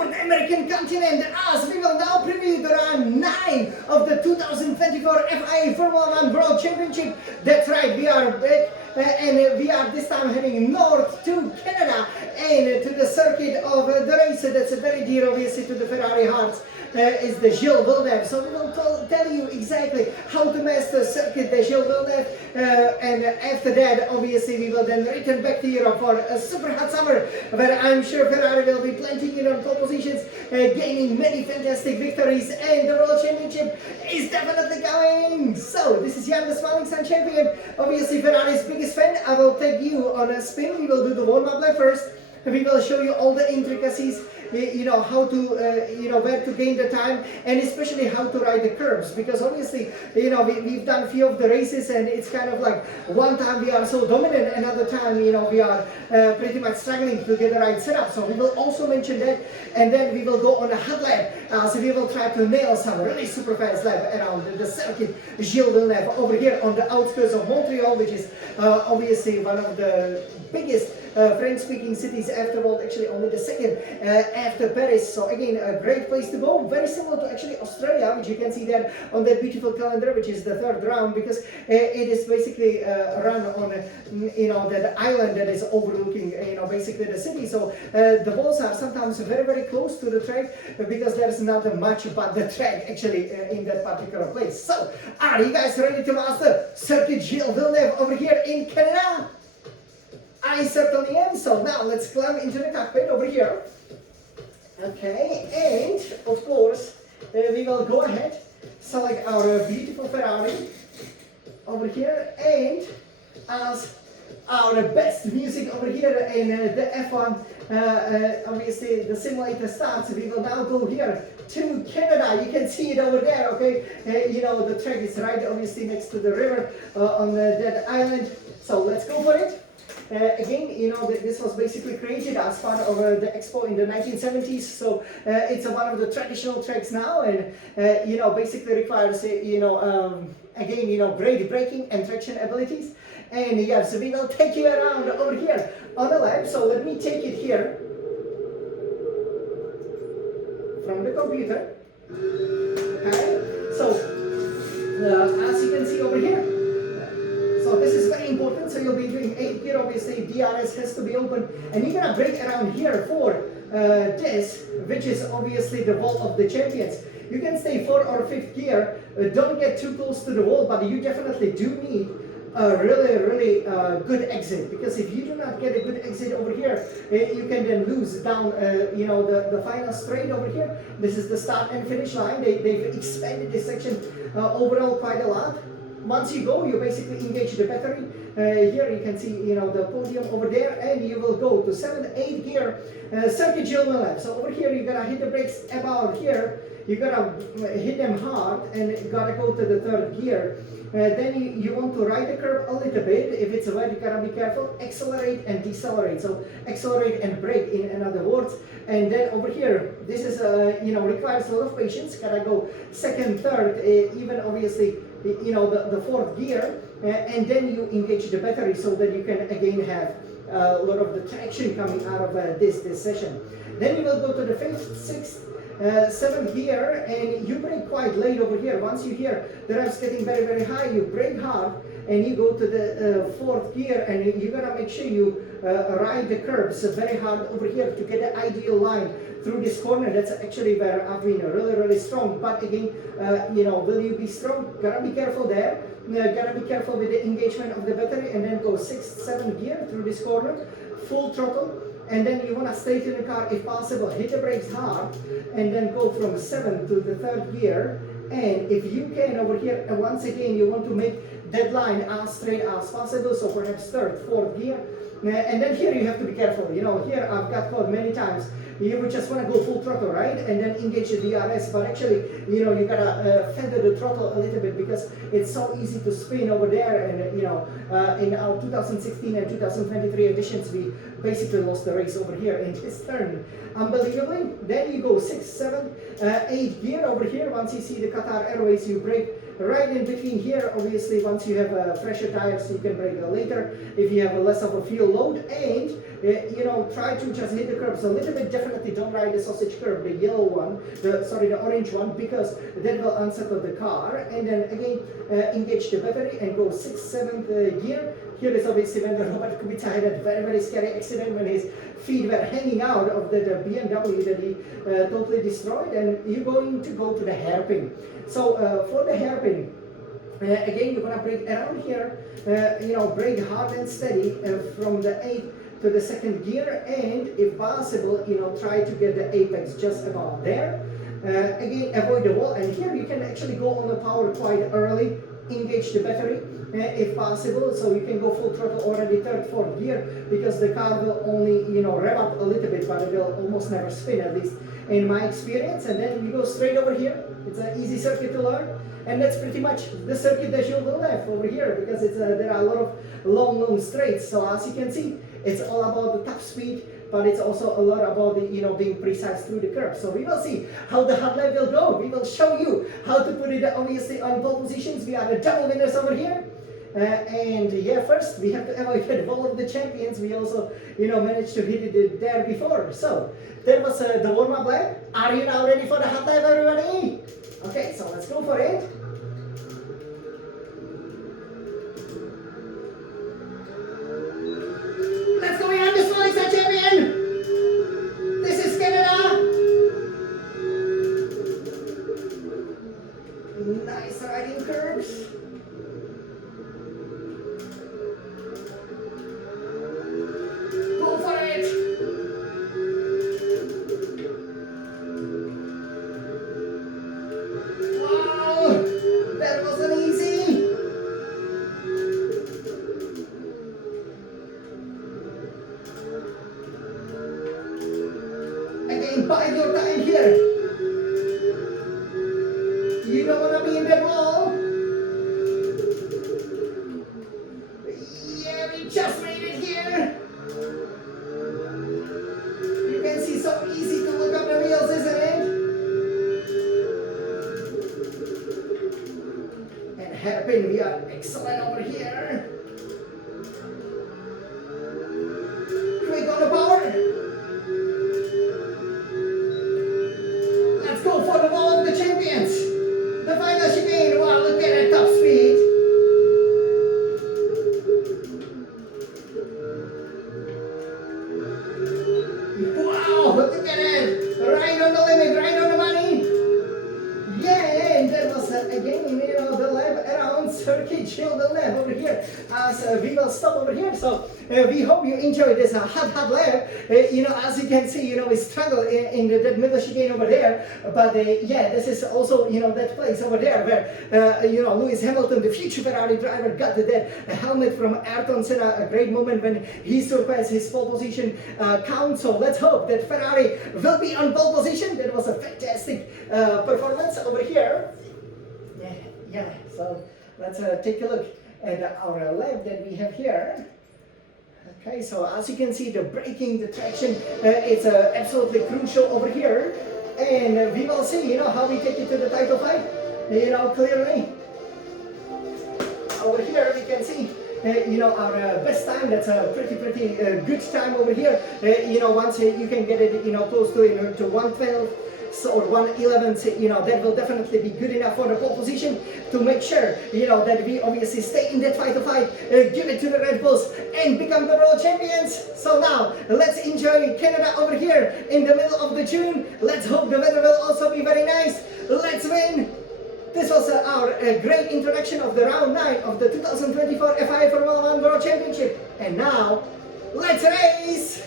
over the American continent as we will now preview the round 9 of the 2024 FIA Formula 1 World Championship. That's right, we are back and we are this time heading north to Canada and to the circuit of the race that's very dear obviously to the Ferrari hearts. Is the Gilles Villeneuve. So we will tell you exactly how to master circuit the Gilles Villeneuve, and after that obviously we will then return back to Europe for a super hot summer where I'm sure Ferrari will be planting in on pole positions, gaining many fantastic victories, and the World Championship is definitely coming. So this is Jan, the Smiling Sun champion, obviously Ferrari's biggest fan. I will take you on a spin. We will do the warm-up lap first. We will show you all the intricacies, you know, how to, where to gain the time, and especially how to ride the curbs, because obviously, you know, we've done a few of the races and it's kind of like one time we are so dominant, another time, you know, we are pretty much struggling to get the right setup. So we will also mention that, and then we will go on a hot lap, so we will try to nail some really super fast lap around the circuit Gilles Villeneuve over here on the outskirts of Montreal, which is obviously one of the biggest French-speaking cities after all, actually only the second after Paris. So again, a great place to go, very similar to actually Australia, which you can see there on that beautiful calendar, which is the third round, because it is basically run on that island that is overlooking basically the city. So the balls are sometimes very, very close to the track because there's not much but the track actually in that particular place. So are you guys ready to master circuit Gilles Villeneuve over here in Canada? I certainly am. So now let's climb into the cockpit over here. Okay, and of course we will go ahead, select our beautiful Ferrari over here, and as our best music over here in the F1, obviously the simulator starts, we will now go here to Canada. You can see it over there, okay? The track is right obviously next to the river on that island. So let's go for it. Again, this was basically created as part of the Expo in the 1970s, so it's one of the traditional tracks now, and basically requires again great braking and traction abilities. And yes, we will take you around over here on the lap. So let me take it here from the computer. Okay, so as you can see over here. So this is very important. So you'll be doing 8th gear, obviously DRS has to be open, and you're gonna brake around here for this, which is obviously the wall of the champions. You can stay 4th or 5th gear, don't get too close to the wall, but you definitely do need a really good exit, because if you do not get a good exit over here, you can then lose down the final straight over here. This is the start and finish line. They've expanded this section overall quite a lot. Once you go, you basically engage the battery. Here you can see the podium over there, and you will go to 7th, 8th gear, circuit Gilles Villeneuve. So over here you gotta hit the brakes about here. You gotta hit them hard, and you gotta go to the 3rd gear. Then you want to ride the curb a little bit. If it's wet, you gotta be careful. Accelerate and decelerate. So accelerate and brake, in other words. And then over here, this is requires a lot of patience. Gotta go 2nd, 3rd, even obviously the 4th gear, and then you engage the battery so that you can again have a lot of the traction coming out of this session. Then you will go to the 5th, 6th, 7th gear, and you brake quite late over here. Once you hear the revs getting very, very high, you brake hard, and you go to the 4th gear, and you gotta make sure you ride the curbs very hard over here to get the ideal line through this corner. That's actually where I've been really strong. But again, will you be strong? Gotta be careful there. Gotta be careful with the engagement of the battery, and then go 6th, 7th gear through this corner, full throttle. And then you want to stay in the car if possible, hit the brakes hard, and then go from 7th to the 3rd gear. And if you can over here, and once again, you want to make that line as straight as possible, so perhaps 3rd, 4th gear. And then here you have to be careful. Here I've got caught many times. You would just want to go full throttle, right? And then engage the DRS, but actually, you gotta feather the throttle a little bit, because it's so easy to spin over there. And in our 2016 and 2023 editions, we basically lost the race over here in this turn, unbelievably. Then you go 6th, 7th, 8th gear over here. Once you see the Qatar Airways, you brake right in between here. Obviously, once you have fresher tires, you can brake later if you have less of a fuel load. And try to just hit the curbs a little bit. Definitely don't ride the sausage curb, the yellow one, the orange one, because that will unsettle the car. And then again, engage the battery and go 6th, 7th gear. Here is obviously when the Robert Kubica had a very, very scary accident when his feet were hanging out of the BMW that he totally destroyed. And you're going to go to the hairpin. So for the hairpin, again, you're gonna brake around here, brake hard and steady from the 8th to the 2nd gear, and if possible, try to get the apex just about there. Again, avoid the wall, and here you can actually go on the power quite early, engage the battery if possible, so you can go full throttle already 3rd, 4th gear, because the car will only, rev up a little bit, but it will almost never spin, at least in my experience. And then you go straight over here. It's an easy circuit to learn, and that's pretty much the circuit that you will have over here, because there are a lot of long straights. So as you can see, it's all about the top speed, but it's also a lot about the, being precise through the curve. So we will see how the hot lap will go. We will show you how to put it obviously on pole positions. We are the double winners over here. And yeah, first we have to avoid the wall of the champions. We also, managed to hit it there before. So that was the warm-up lap. Are you now ready for the hot lap, everybody? Okay, so let's go for it. Let's go behind the Small Extra champion. This is Canada. Nice riding curves. Go for it. Wow, that wasn't easy. Again, bide your time here. You don't want to be in that wall. Yeah, we just made it here. You can see, so easy to look up the wheels, isn't it? And hairpin, we are excellent over here. Quick on the power. Let's go for the wall of the champions. The final chicane. Wow, look at that top speed. Wow, look at it. Right on the limit, right on the money. Yeah, and that was again, the lap around Circuit Chill the lap over here. As we will stop over here. So we hope you enjoyed this hot lap. As you can see, we struggle in that middle chicane over there. But yeah, this is also, that place over there where, Lewis Hamilton, the future Ferrari driver, got that helmet from Ayrton Senna. A great moment when he surpassed his pole position count. So let's hope that Ferrari will be on pole position. That was a fantastic performance over here. Yeah, so let's take a look at our lap that we have here. Okay, so as you can see, the braking, the traction, it's absolutely crucial over here. And we will see, how we take it to the title fight, clearly. Over here we can see, our best time. That's a pretty good time over here. Once you can get it, close to 112. Or 111, that will definitely be good enough for the pole position to make sure, that we obviously stay in that fight, give it to the Red Bulls and become the world champions. So now, let's enjoy Canada over here in the middle of the June. Let's hope the weather will also be very nice. Let's win. This was our great introduction of the round 9 of the 2024 FIA Formula 1 World Championship. And now, let's race!